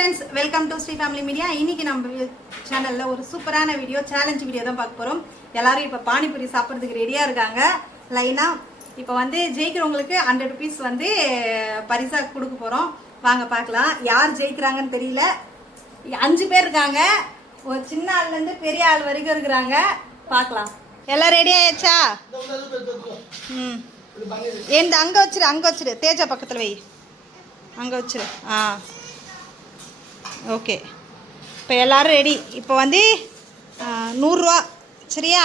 Friends, welcome to Sri family media. இன்னைக்கு நம்ம சேனல்ல ஒரு சூப்பரான வீடியோ, சேலஞ்ச் வீடியோ தான் பார்க்க போறோம். எல்லாரும் இப்போ பானிபூரி சாப்பிட்றதுக்கு ரெடியா இருக்காங்க லைனா. இப்போ வந்து ஜெயிக்கிறவங்களுக்கு 100 rupees வந்து பரிசா கொடுக்க போறோம். வாங்க பார்க்கலாம் யார் ஜெயிக்கிறாங்கன்னு தெரியல. 5 பேர் இருக்காங்க, ஒரு சின்ன ஆள்ல இருந்து பெரிய ஆள் வரைக்கும் இருக்கிறாங்க. பார்க்கலாம். எல்லாம் ரெடி ஆயாச்சா? ஏந்த அங்க வச்சிரு தேஜா பக்கத்துல வை, அங்க வச்சிரு. ஓகே, இப்போ எல்லோரும் ரெடி. இப்போ வந்து 100 ரூபா, சரியா?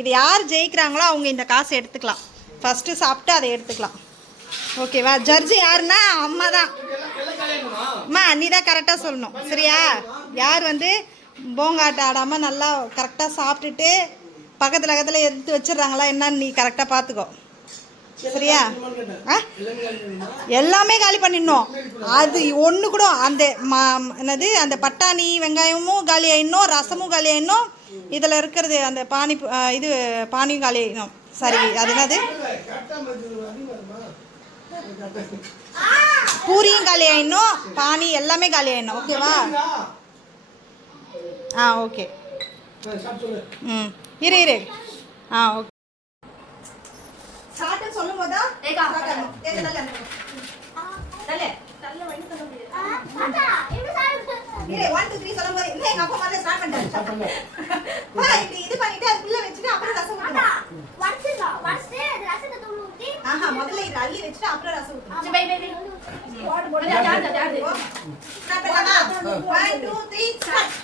இது யார் ஜெயிக்கிறாங்களோ அவங்க இந்த காசை எடுத்துக்கலாம். ஃபஸ்ட்டு சாப்பிட்டு அதை எடுத்துக்கலாம், ஓகேவா? ஜட்ஜு யாருன்னா அம்மா தான். அம்மா நீ தான் கரெக்டாக சொல்லணும், சரியா? யார் வந்து போங்காட்டம் ஆடாமல் நல்லா கரெக்டாக சாப்பிட்டுட்டு பக்கத்தில் எடுத்து வச்சிடுறாங்களா என்னன்னு நீ கரெக்டாக பார்த்துக்கோ, சரியா? எல்லாமே காலி பண்ணிடணும். அது ஒன்று கூட அந்த என்னது அந்த பட்டாணி வெங்காயமும் காலி ஆயிடணும், ரசமும் காலி ஆயிடணும். இதில் இருக்கிறது அந்த இது பானியும் காலி ஆயிடணும். சரி, அது என்னது பூரியும் காலி ஆயிடணும், பானி எல்லாமே காலி ஆயிடணும், ஓகேவா? ஓகே. இரு ஓகே. ஸ்டார்ட் சொல்லும் போதா ஏகா தல்ல தல்ல தல்ல வண்டி சொல்ல முடியாது. மாமா என்ன சாப்பிடு நீ 1 2 3 சொல்லும் போது இல்ல எங்க அப்பா மாதிரி ஸ்டார்ட் பண்ணிட்டாரு. இது பண்ணிட்டு அதுக்குள்ள வச்சிட்டு அப்புறம் ரசம் ஊத்தணும். வர்ஸ்ட் ரசத்தை தூள் ஊத்தி முதல்ல இது அள்ளி வச்சிட்டு அப்புறம் ரசம் ஊத்தணும். பை போடு யார் ஸ்டார்ட் பண்ணலாமா? 1 2 3 ஸ்டார்ட்.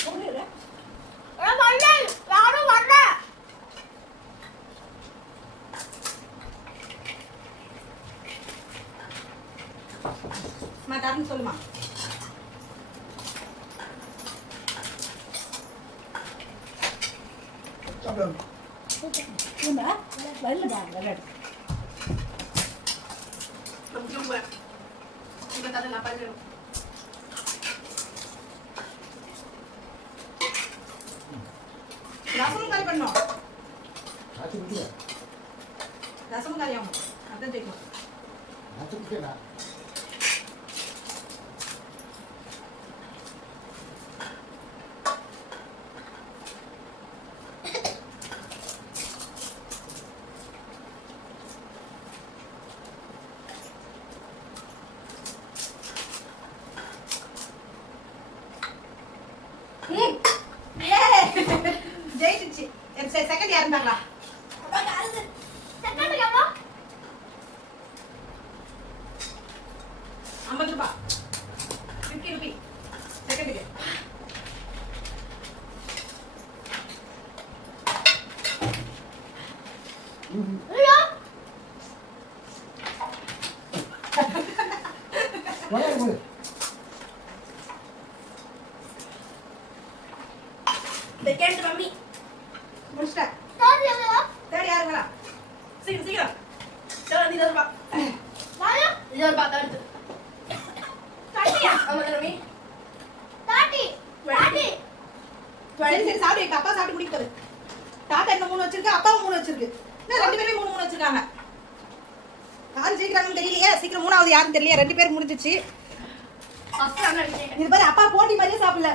பொறுமையா தரணும் சொல்லுமா. ரசமும் காலி பண்ணோம், ரசமும் காலி ஆகும். அதான் ஜெயிக்கணும். ஜெயிச்சிச்சு. செகண்ட் யார் இருந்தாங்களா? செகண்ட் யாரா? 50 ரூபாய், 50 ரூபாய் செகண்டுக்கு. ஐயோ செகண்ட் மம்மி முடிச்சிட்டா. தேர்ட் யாருங்களா? சீக்கிரம் சரி சாப்பிடு. எங்க அப்பா சாப்பிட்டு முடிக்கிறது. தாத்தா என்ன 3 வச்சிருக்கு, அப்பாவும் 3 வச்சிருக்கு. இன்னும் 2 பேருமே 3 வச்சிருக்காங்க. யார் ஜெயிக்கிறாங்கன்னு தெரியலையே. சீக்கிரம் 3வது யாருன்னு தெரியல. 2 பேர் முடிஞ்சிச்சு. இது பாரு, அப்பா போட்டி மாதிரியே சாப்பிடல.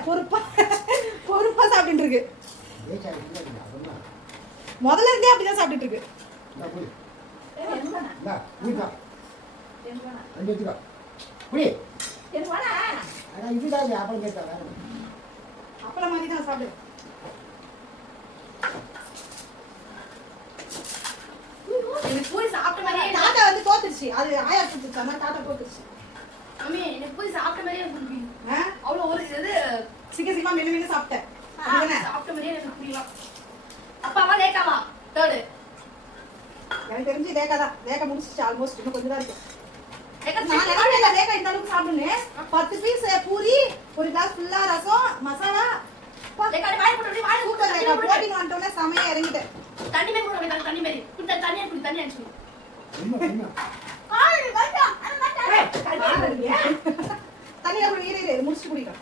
பொறுப்பா சாப்பிட்டு இருக்கு. முதல்ல இருந்தே அப்படிதான் சாப்பிட்டு இருக்கு. அப்பளம் மாதிரி தான் சாப்பிடு. தாத்தா வந்து தோத்துருச்சு. அது ஆயா கொடுத்துருக்காங்க. தாத்தா தோத்துருச்சு. அவ்வளவு ஒரு இது சீக்கிரமா மென்னு சாப்பிட்டேன். எனக்கு தெரிஞ்சு ரேகா முடிச்சிச்சு. ஆல்மோஸ்ட் இன்னும் கொஞ்சம் தான் இருக்கு. ரேகா இந்த அளவுக்கு சாப்பிடுனேன். 10 பீஸ் பூரி, ஒரு கிளாஸ் ஃபுல்லா ரசம், மசாலா. போட்டிங் வந்துட்டோன்னே சமையா இறங்கிட்டேன். தனியா இரு முடிச்சுட்டு குடிக்கலாம்.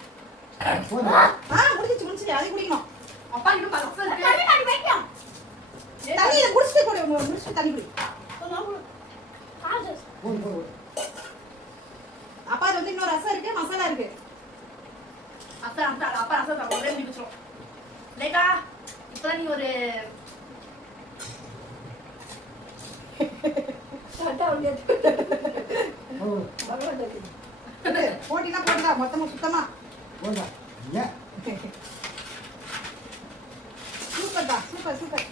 முடிச்சிச்சு அதை குடிக்கணும். தண்ணியில குடிச்சிட்டு கூட முடிச்சுட்டு தண்ணி குடி. அப்பா வந்து இன்னொரு ரசம் இருக்கு, மசாலா இருக்கு. இப்பதான் நீ ஒரு போட்டினா போட்டா மொத்தமா சுத்தமா சூப்பர் தான். சூப்பர்.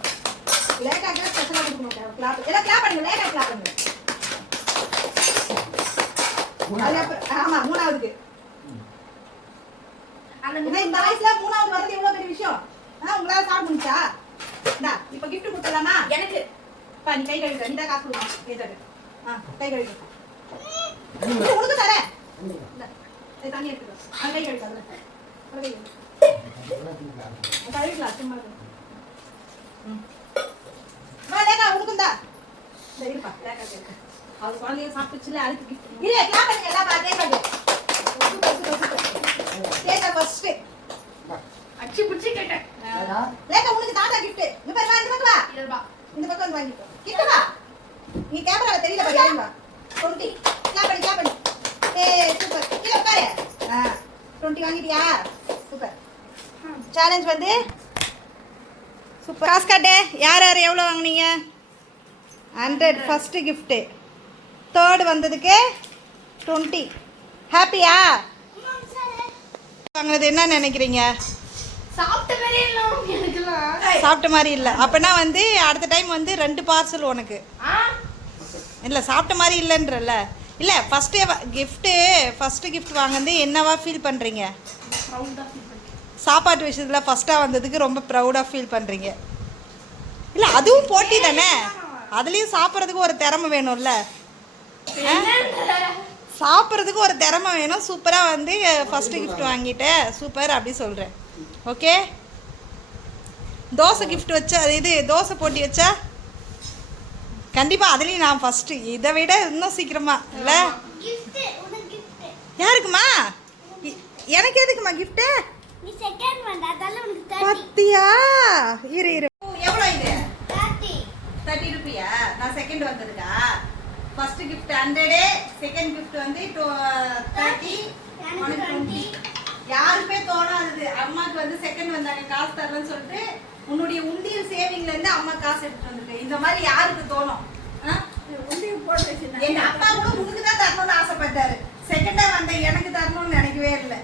லேக்காக ஸ்பெஷலா கொடுக்கணும். கிளாப் எல்லாம் கிளாப் பண்ணுங்க. லேக்கா கிளாப் பண்ணுங்க. ஆமா 3வதுக்கு. இந்த வயசுல 3வது வரது எவ்வளவு பெரிய விஷயம். உங்களால சாப்பிட முடிச்சா? இப்ப கிஃப்ட் கொடுத்தலாமா? எனக்கு நீ கை கழுவிட்ட. நீ தான் காசு கொடுக்கணும். கை கழுவிட்ட. உனக்கு தரேன். தண்ணி எடுத்துக்கோ. கை கழுவிட்ட. கழுவிக்கலாம். சும்மா லேக்கா உனக்கும் தான். சரிப்பா லேக்கா கேட்க. அது குழந்தைய சாப்பிட்டுச்சுல அதுக்கு கிஃப்ட். இல்ல கிளாப் பண்ணுங்க எல்லாம் பாருங்க. கேட்டா ஃபர்ஸ்ட் அச்சி புச்சி கேட்டேன். லேக்கா உனக்கு தாத்தா கிஃப்ட். இங்க பாரு வா. இந்த பக்கம் வா. இந்த பக்கம் வந்து வாங்கிக்கோ. கிட்ட வா. நீ கேமரால தெரியல பாரு. யாருங்க 20 கிளாப் பண்ணு. சூப்பர். கீழ உட்காரு. 20 வாங்கிட்டியா? சூப்பர். சேலஞ்ச் வந்து சூப்பர். காசு காட்டு. யார் எவ்வளோ வாங்குனீங்க? 100 ஃபர்ஸ்ட் கிஃப்ட்டு. 3rd வந்ததுக்கு 20. ஹாப்பியா? வாங்கினது என்ன நினைக்கிறீங்க? சாப்பிட்ட மாதிரி இல்லை. அப்போனா வந்து அடுத்த டைம் வந்து 2 பார்சல் உனக்கு. இல்லை சாப்பிட்ட மாதிரி இல்லைன்றல. இல்லை ஃபஸ்ட்டு கிஃப்ட் வாங்கினது என்னவா ஃபீல் பண்ணுறீங்க? சாப்பாட்டு விஷயத்தில் ஃபஸ்ட்டாக வந்ததுக்கு ரொம்ப ப்ரௌடாக ஃபீல் பண்ணுறீங்க. இல்லை அதுவும் போட்டி தானே. அதுலேயும் சாப்பிட்றதுக்கு ஒரு திறமை வேணும்ல. சாப்பிட்றதுக்கு ஒரு திறமை வேணும். சூப்பராக வந்து ஃபஸ்ட்டு கிஃப்ட் வாங்கிட்டேன். சூப்பர் அப்படி சொல்கிறேன். ஓகே. தோசை கிஃப்ட் வச்சா தோசை போட்டி வச்சா கண்டிப்பாக அதுலேயும் நான் ஃபஸ்ட்டு. இதை விட இன்னும் சீக்கிரமா இல்லை. யாருக்குமா? எனக்கு எதுக்குமா கிஃப்ட்டு? பத்தியா? இரு எவ்வளோ இது? 30 ரூபியா? நான் செகண்ட் வந்ததுக்கா? ஃபர்ஸ்ட் கிஃப்ட் 100, செகண்ட் கிஃப்ட் வந்து 30, 20. யாருமே தோணாதது. அம்மாக்கு வந்து செகண்ட் வந்தாங்க காசு தரலன்னு சொல்லிட்டு உன்னுடைய உண்டியல் சேவிங்ல இருந்து அம்மா காசு எடுத்துட்டு வந்துருக்கு. இந்த மாதிரி யாருக்கு தோணும்? எங்க அப்பா கூட உனக்கு தான் தரணும்னு ஆசைப்பட்டாரு. செகண்டா வந்த எனக்கு தரணும்னு நினைக்கவே இல்லை.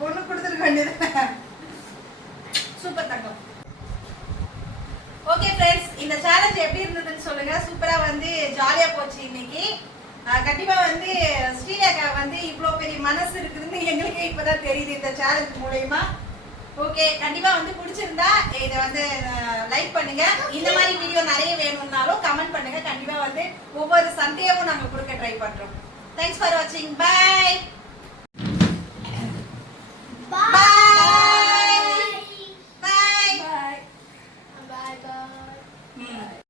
பொண்ணு கொடுத்துருக்க வேண்டியது. சூப்பர் தங்கம். ஓகே ஃப்ரெண்ட்ஸ், இந்த சேலஞ்ச் எப்படி இருந்ததுன்னு சொல்லுங்க. சூப்பரா வந்து ஜாலியா போச்சு இன்னைக்கு. கண்டிப்பா வந்து ஸ்ரீலேகா வந்து இவ்வளோ பெரிய மனசு இருக்குதுன்னு எங்களுக்கு இப்பதான் தெரியுது இந்த சேலஞ்ச் மூலயமா. ஓகே, கண்டிப்பா வந்து பிடிச்சிருந்தா இதை வந்து லைக் பண்ணுங்க. இந்த மாதிரி வீடியோ நிறைய வேணும்னாலும் கமெண்ட் பண்ணுங்க. கண்டிப்பா வந்து ஒவ்வொரு சண்டேவும் நாங்கள் கொடுக்க ட்ரை பண்றோம். தேங்க்ஸ் ஃபார் வாட்சிங். பை. Bye. Bye. Bye. ம்